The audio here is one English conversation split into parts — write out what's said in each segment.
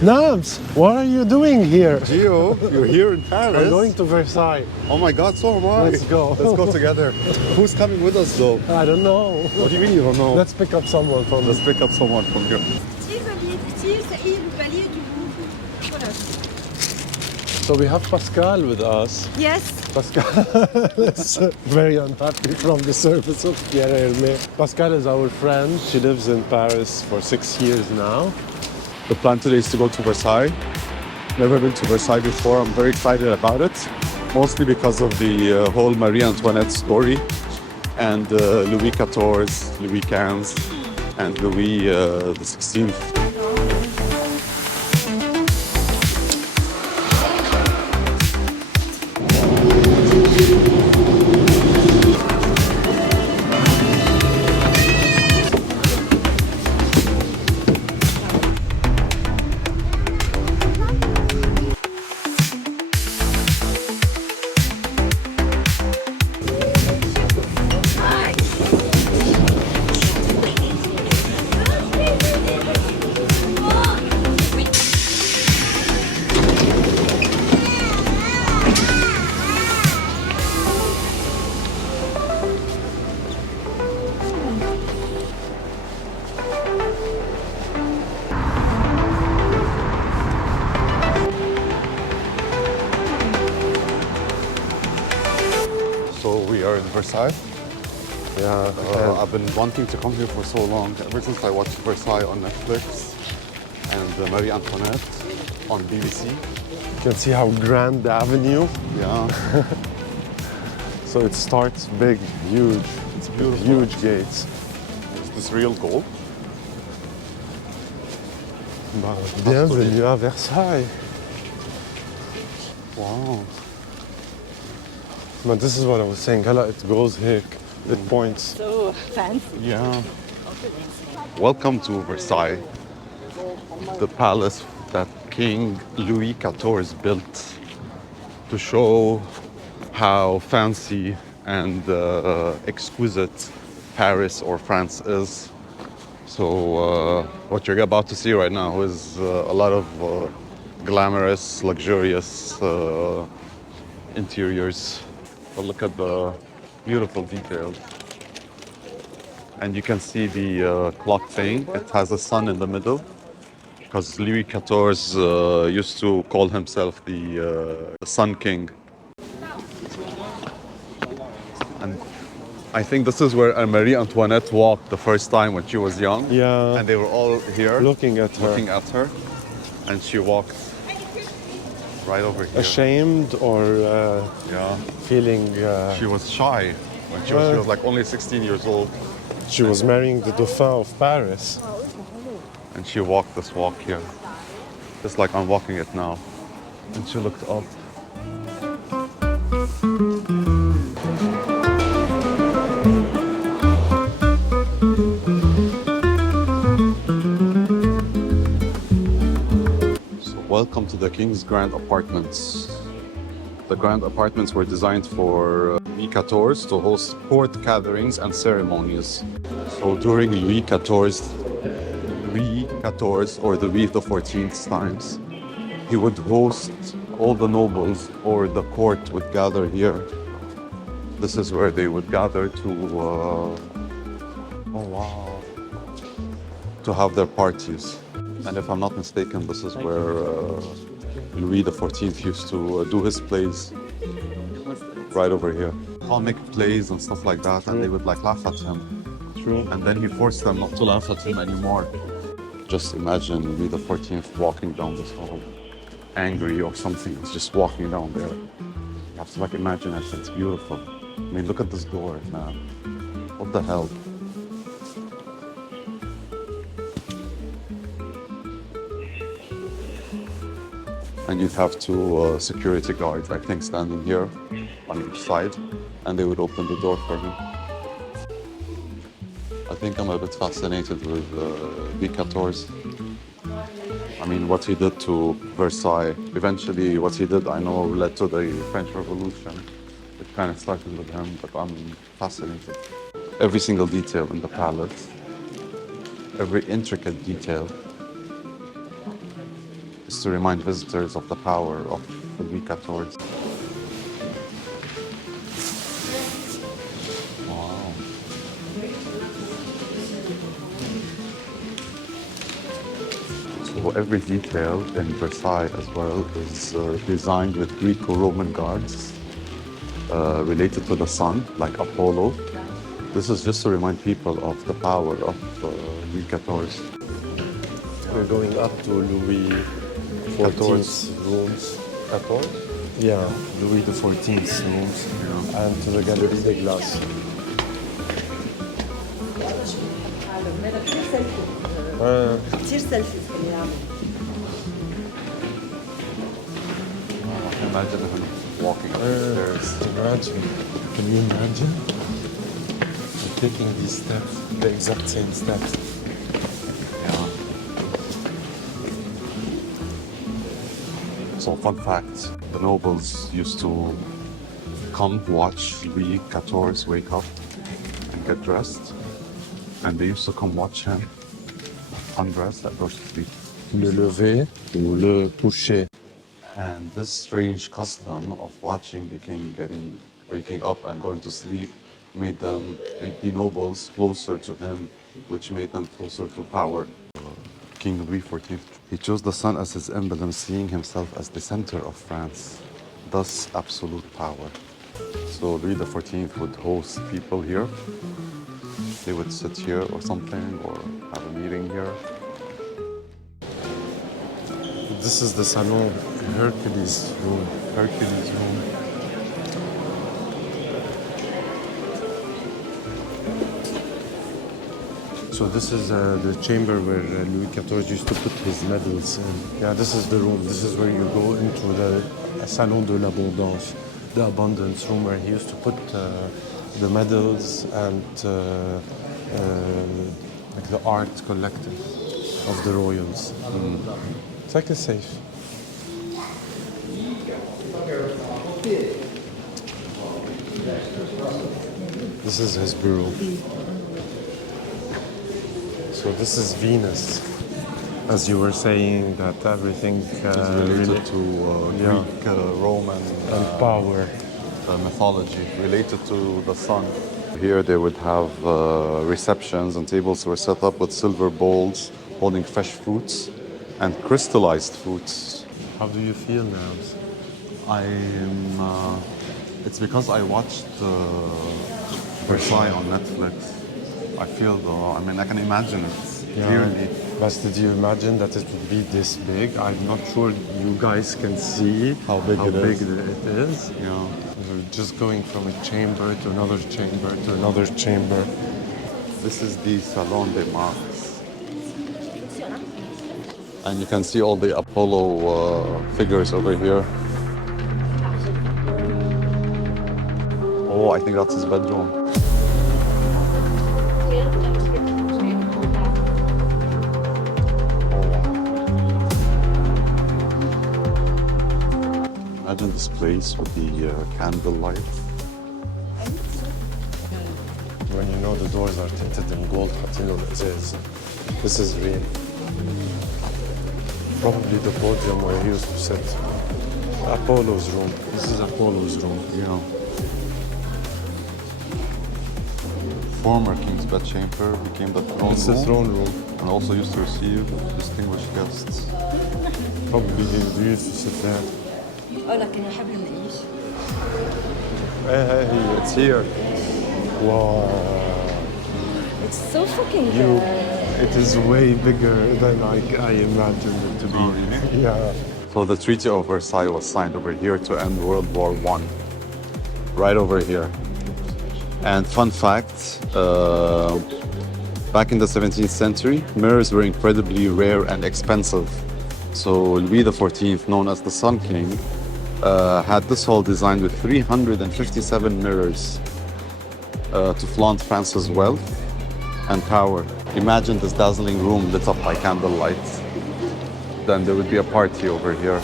Nabz, what are you doing here? Gio, you're here in Paris. I'm going to Versailles. Oh my God, so am I. Let's go. Let's go together. Who's coming with us though? I don't know. What do you mean you don't know? Let's pick up someone from Let's pick up someone from here. So we have Pascal with us. Yes. Pascal is very unhappy from the service of Pierre Hermé. Pascal is our friend. She lives in Paris for 6 years now. The plan today is to go to Versailles. Never been to Versailles before. I'm very excited about it. Mostly because of the whole Marie Antoinette story and Louis XIV, Louis XV, and Louis the 16th. So we are in Versailles. Yeah. I've been wanting to come here for so long, ever since I watched Versailles on Netflix and Marie Antoinette on BBC. You can see how grand the avenue. Yeah, So it starts big, huge. it's beautiful. Huge gates. Is this real gold? Bienvenue à Versailles. Wow. But this is what I was saying. Hala, it goes here. It points. So fancy. Yeah. Welcome to Versailles, the palace that King Louis XIV built to show how fancy and exquisite Paris or France is. So what you're about to see right now is a lot of glamorous, luxurious interiors. But look at the beautiful detail. And you can see the clock thing. It has a sun in the middle because Louis XIV used to call himself the Sun King. And I think this is where Marie Antoinette walked the first time when she was young. Yeah. And they were all here Looking at her. looking at her. And she walked right over here. Ashamed or Yeah. feeling She was shy when she was like only 16 years old. she was marrying the Dauphin of Paris. And she walked this walk here. Just like I'm walking it now. And she looked up. So welcome to the King's Grand Apartments. The Grand Apartments were designed for Louis XIV to host court gatherings and ceremonies. So during Louis XIV or the Louis XIV's times, he would host all the nobles or the court would gather here. This is where they would gather to, oh wow, to have their parties. And if I'm not mistaken, this is where Louis XIV used to do his plays, right over here. Comic plays and stuff like that, and they would like laugh at him. True. And then he forced them not to laugh at him anymore. Just imagine Louis XIV walking down this hall, angry or something. He's just walking down there. You have to like imagine it. It's beautiful. I mean, look at this door, man. What the hell? And you'd have two security guards, I think, standing here on each side, and they would open the door for him. I think I'm a bit fascinated with Louis XIV. I mean, what he did to Versailles. Eventually, what he did, I know, led to the French Revolution. It kind of started with him, but I'm fascinated. Every single detail in the palace, every intricate detail. Just to remind visitors of the power of Louis XIV. Wow. So every detail in Versailles as well is designed with Greco-Roman guards related to the sun, like Apollo. This is just to remind people of the power of Louis XIV. We're going up to Louis XIV's rooms. 14? Yeah, Louis XIV's rooms. Yeah. And to the Galerie des Glaces. كثير سيلفي فيني نعمل. Imagine him walking up the stairs. Imagine. Can you imagine? Taking these steps, the exact same steps. Yeah. So, fun fact, the nobles used to come watch Louis XIV wake up and get dressed. And they used to come watch him undressed and go to sleep. Le lever ou le coucher. And this strange custom of watching the king waking up and going to sleep made the nobles closer to him, which made them closer to power. King Louis XIV, he chose the sun as his emblem, seeing himself as the center of France, thus absolute power. So Louis XIV would host people here. They would sit here or something, or have a meeting here. This is the Salon Hercules room. Hercules room. So this is the chamber where Louis XIV used to put his medals in. Yeah, this is the room. This is where you go into the Salon de l'Abondance, the abundance room where he used to put the medals and like the art collective of the royals. It's like a safe. This is his bureau. So this is Venus. As you were saying, that everything Related to Greek, Roman, and power. mythology, related to the sun. Here they would have receptions, and tables were set up with silver bowls holding fresh fruits and crystallized fruits. How do you feel now? It's because I watched Versailles on Netflix. I feel I can imagine it clearly. But did you imagine that it would be this big? I'm not sure you guys can see How big it is. Yeah. We're just going from a chamber to another chamber to another chamber. This is the Salon des Mars. And you can see all the Apollo figures over here. Oh, I think that's his bedroom. Imagine this place with the candlelight. When you know the doors are tinted in gold, this is real. Probably the podium where he used to sit. Apollo's room. This is Apollo's room. Yeah. Former king's bedchamber became the throne It's room, the throne room. and also used to receive distinguished guests. Probably he used to sit there. لكن يحب نعيش. Hey, it's here. Wow. It's so fucking It is way bigger than I imagined it to be. Oh, really? Yeah. So the Treaty of Versailles was signed over here to end World War I. Right over here. And fun fact, back in the 17th century, mirrors were incredibly rare and expensive. So Louis XIV, known as the Sun King, had this hall designed with 357 mirrors to flaunt France's wealth and power. Imagine this dazzling room lit up by candlelight. Then there would be a party over here.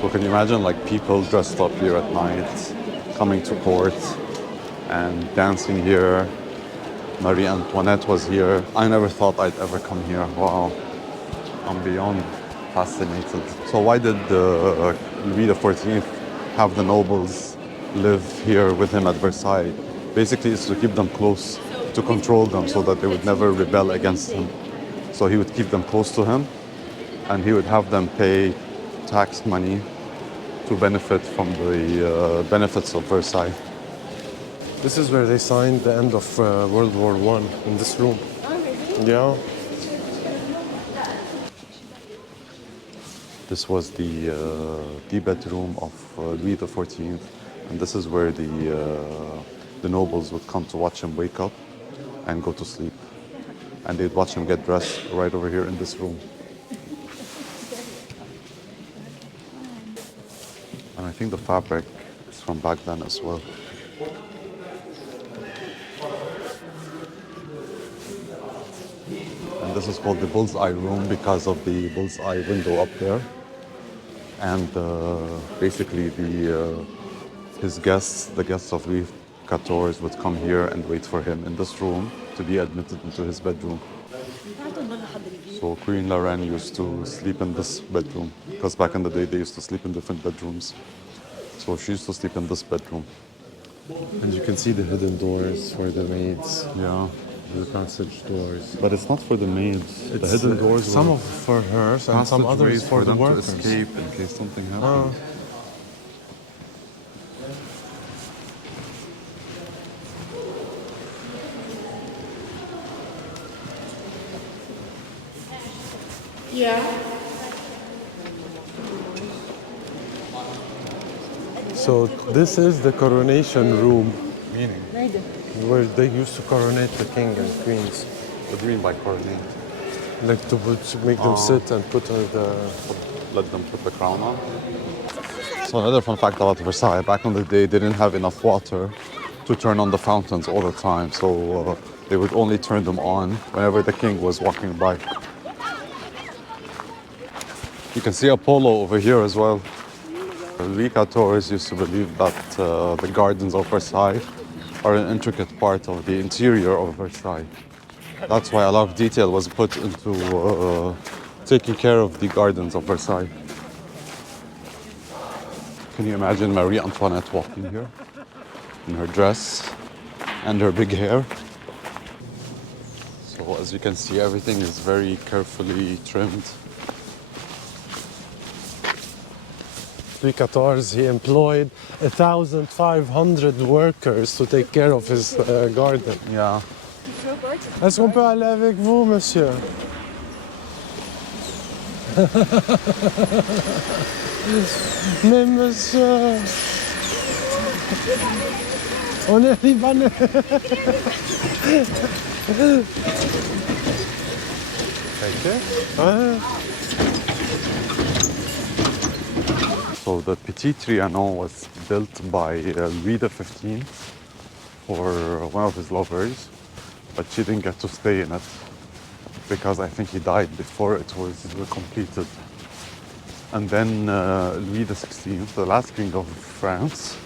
So can you imagine like people dressed up here at night, coming to court and dancing here. Marie Antoinette was here. I never thought I'd ever come here. Wow. I'm beyond fascinated. So why did Louis XIV have the nobles live here with him at Versailles? Basically, it's to keep them close, to control them so that they would never rebel against him. So he would keep them close to him, and he would have them pay tax money to benefit from the benefits of Versailles. This is where they signed the end of World War I, in this room. Yeah. This was the bedroom of Louis XIV, and this is where the nobles would come to watch him wake up and go to sleep. And they'd watch him get dressed right over here in this room. And I think the fabric is from back then as well. And this is called the bullseye room because of the bullseye window up there. And basically his guests, the guests of Louis XIV, would come here and wait for him in this room to be admitted into his bedroom. So Queen Lorraine used to sleep in this bedroom because back in the day they used to sleep in different bedrooms. So she used to sleep in this bedroom. And you can see the hidden doors for the maids. Yeah. The passage doors. But it's not for the maids. The It's, hidden doors some were of for her and some others passageways for the them workers. to escape in case something happened. Yeah. So this is the coronation room Meaning? where they used to coronate the king and queens. What do you mean by coronate? Like to make them sit and put Let them put the crown on? So another fun fact about Versailles, back in the day, they didn't have enough water to turn on the fountains all the time. So they would only turn them on whenever the king was walking by. You can see Apollo over here as well. Louis XIV used to believe that the gardens of Versailles are an intricate part of the interior of Versailles. That's why a lot of detail was put into taking care of the gardens of Versailles. Can you imagine Marie Antoinette walking here in her dress and her big hair? So as you can see, everything is very carefully trimmed. Louis XIV, he employed 1,500 workers to take care of his garden. Yeah. Est-ce qu'on peut aller avec vous, monsieur? Mais monsieur, on est libanais. Ouais. So the Petit Trianon was built by Louis XV for one of his lovers, but she didn't get to stay in it because I think he died before it was completed. And then Louis XVI, the last king of France,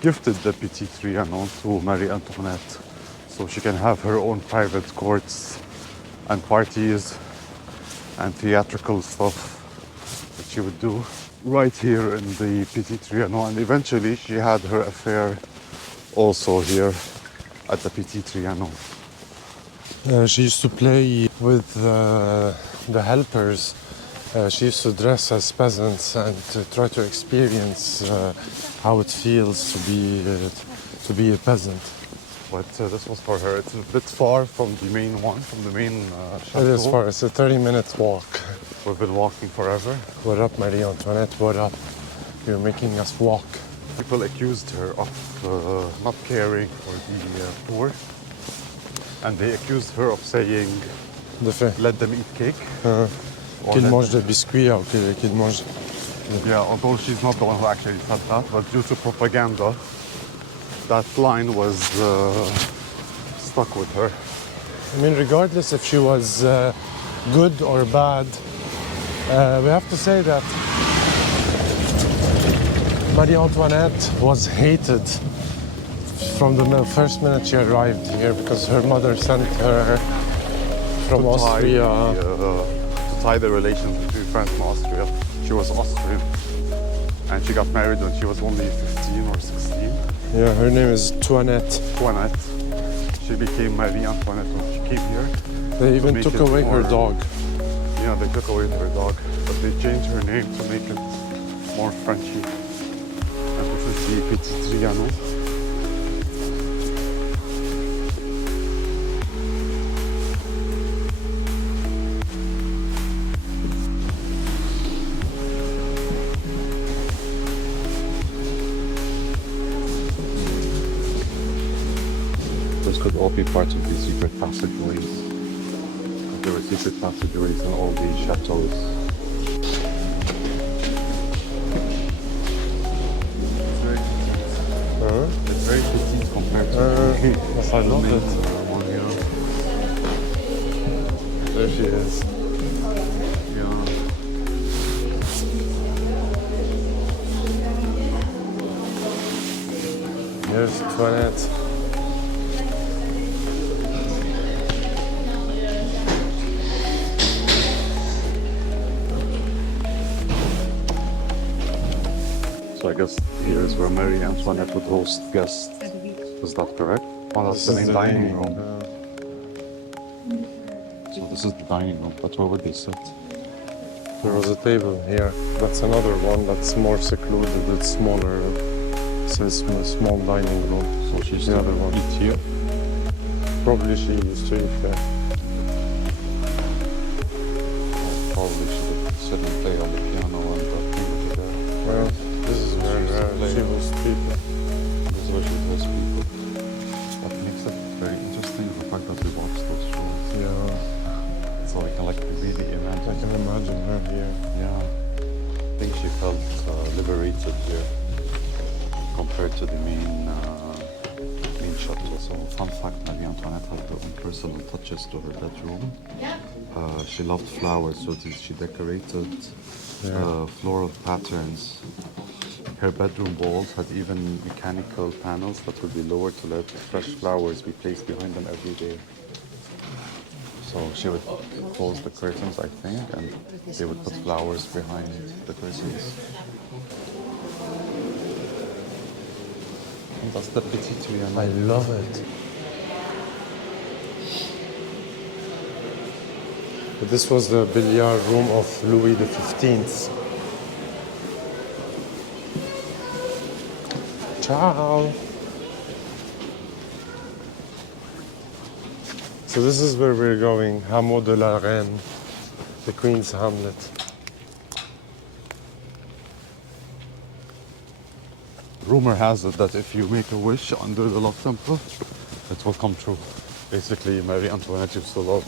gifted the Petit Trianon to Marie Antoinette so she can have her own private courts and parties and theatrical stuff that she would do right here in the Petit Trianon. And eventually she had her affair also here at the Petit Trianon. She used to play with the helpers. She used to dress as peasants and to try to experience how it feels to be a peasant. But this was for her. It's a bit far from the main one, from the main chateau. It is far. It's a 30-minute walk. We've been walking forever. What up, Marie Antoinette? What up? You're making us walk. People accused her of not caring for the poor. And they accused her of saying, De fait. let them eat cake. Or Qu'il let- mange de biscuits ou qu'il mange. Yeah, although she's not the one who actually said that, but due to propaganda, that line was stuck with her. I mean, regardless if she was good or bad, we have to say that Marie Antoinette was hated from the first minute she arrived here because her mother sent her from Austria. To inside the relations between France and Austria. She was Austrian, and she got married when she was only 15 or 16. Yeah, her name is Antoinette. Antoinette. She became Marie Antoinette when she came here. They even took away her dog. Yeah, they took away her dog, but they changed her name to make it more Frenchy. And this is the Petit Trianon. This could all be part of these secret passageways. There were secret passageways in all these chateaus. It's very petite compared to Yes, I love it. one here. There she is. Yeah. Here's Antoinette. So I guess here is where Marie Antoinette would host guests. Is that correct? Oh, that's the main dining room. So this is the dining room, but where would they sit? There was a table here. That's another one that's more secluded. It's smaller. It's a small dining room. So she's the other one. eat here. Probably she used to eat there. Probably she would sit and play on the piano and the thing over there. Well, this is where she was people. This is where she was people. What makes it very interesting is the fact that we watch those shows. Yeah, So we can like really I imagine. can imagine her here. Yeah. I think she felt liberated here compared to the main chateau. So fun fact, Marie Antoinette had her own personal touches to her bedroom. She loved flowers, so she decorated floral patterns. Her bedroom walls had even mechanical panels that would be lowered to let fresh flowers be placed behind them every day. So she would close the curtains, I think, and they would put flowers behind the curtains. And that's the Petit Trianon. I love it. But this was the billiard room of Louis XV. Ciao. So this is where we're going, Hameau de la Reine, the Queen's Hamlet. Rumor has it that if you make a wish under the Love Temple, it will come true. Basically, Marie Antoinette used to love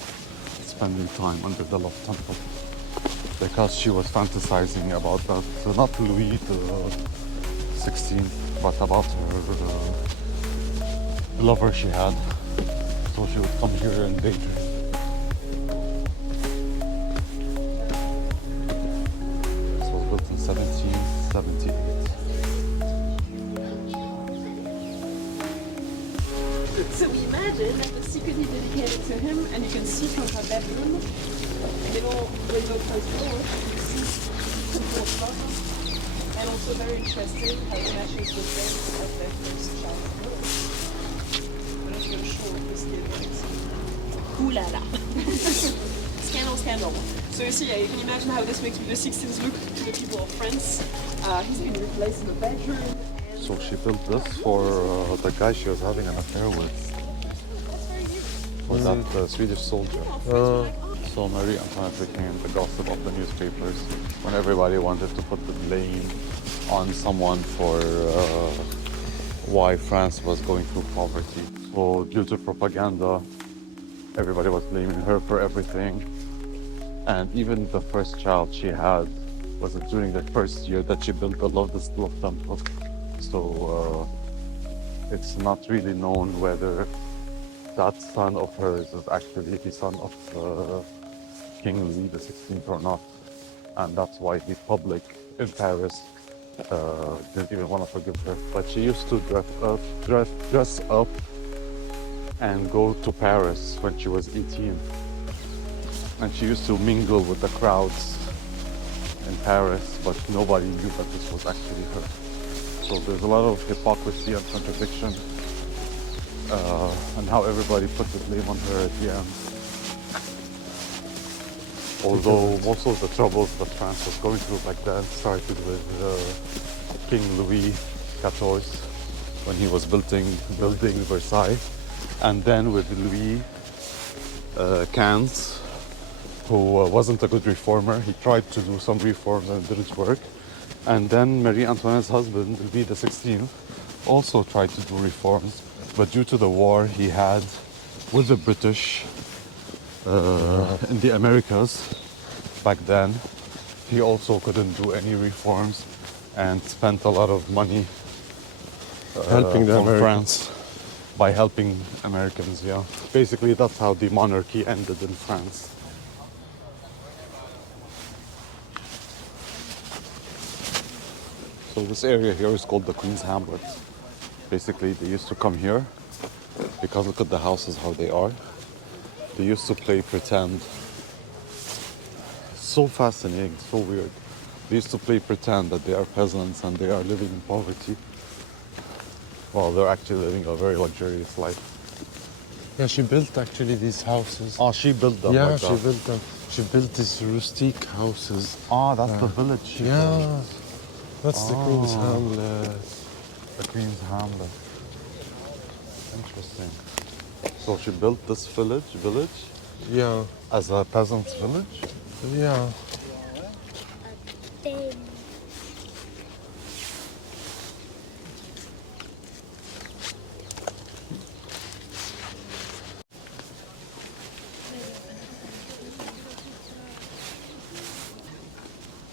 spending time under the Love Temple because she was fantasizing about that, not Louis XVI, but about her lover she had. So she would come here and daydream. This was built in 1778. So imagine that it's secretly dedicated to him, and you can see from her bedroom, little window closed door, you see simple closet, and also very interesting how it matches the bed of their first child. I'm just going to show this difference. Ooh la la! Scandal, scandal. So you see, you can imagine how this makes the 16th look to the people of France. He's been replaced in the bedroom. So she built this for the guy she was having an affair with. For that Swedish soldier. So Marie Antoinette became the gossip of the newspapers when everybody wanted to put the blame on someone for why France was going through poverty. So due to propaganda, everybody was blaming her for everything. And even the first child she had was during the first year that she built the Love Temple. So it's not really known whether that son of hers is actually the son of King Louis XVI or not. And that's why the public in Paris didn't even want to forgive her. But she used to dress up and go to Paris when she was 18. And she used to mingle with the crowds in Paris, but nobody knew that this was actually her. So there's a lot of hypocrisy and contradiction, and how everybody put the blame on her at the end. Although most of the troubles that France was going through back then started with King Louis XIV when he was building Versailles, and then with Louis XV, who wasn't a good reformer. He tried to do some reforms and it didn't work. And then Marie Antoinette's husband, Louis XVI, also tried to do reforms, but due to the war he had with the British in the Americas back then, he also couldn't do any reforms and spent a lot of money Helping the from Americans. France by helping Americans, yeah. Basically, that's how the monarchy ended in France. So this area here is called the Queen's Hamlet. Basically, they used to come here because look at the houses, how they are. They used to play pretend. So fascinating, so weird. They used to play pretend that they are peasants and they are living in poverty, while they're actually living a very luxurious life. Yeah, she built actually these houses. Oh, she built them Yeah, like she that. built them. She built these rustic houses. Ah, that's the village she Yeah, built. that's the Queen's Oh. Hamlet. The Queen's Hamlet. Interesting. So she built this village Yeah, as a peasant's village? yeah.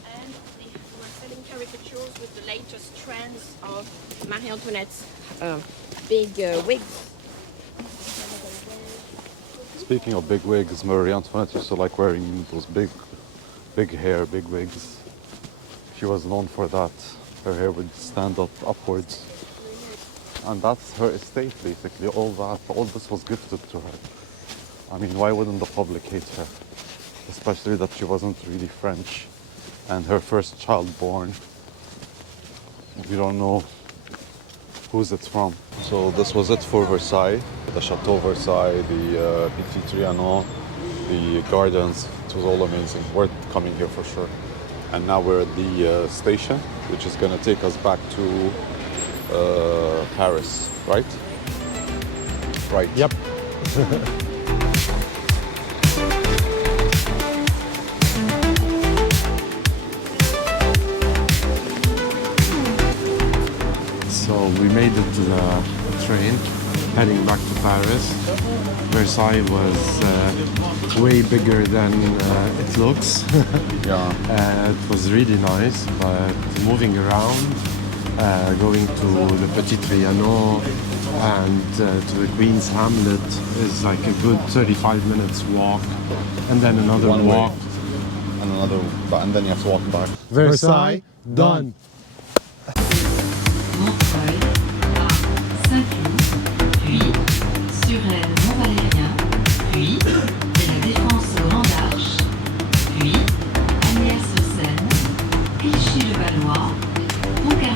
And they were selling caricatures with the latest trends of Marie Antoinette's big wigs. Speaking of big wigs, Marie Antoinette used to like wearing those big hair, big wigs. She was known for that. Her hair would stand up upwards. And that's her estate, basically. All this was gifted to her. I mean, why wouldn't the public hate her? Especially that she wasn't really French. And her first child born, we don't know who's it's from. So this was it for Versailles. The Chateau Versailles, the Petit Trianon, the gardens. It was all amazing. Worth coming here for sure. And now we're at the station, which is going to take us back to Paris, right? Right. Yep. So we made it to the train, heading back to Paris. Versailles was way bigger than it looks. Yeah. It was really nice, but moving around, going to the Petit Trianon and to the Queen's Hamlet is like a good 35 minutes walk, and then another One way. walk. And then you have to walk back. Versailles, done.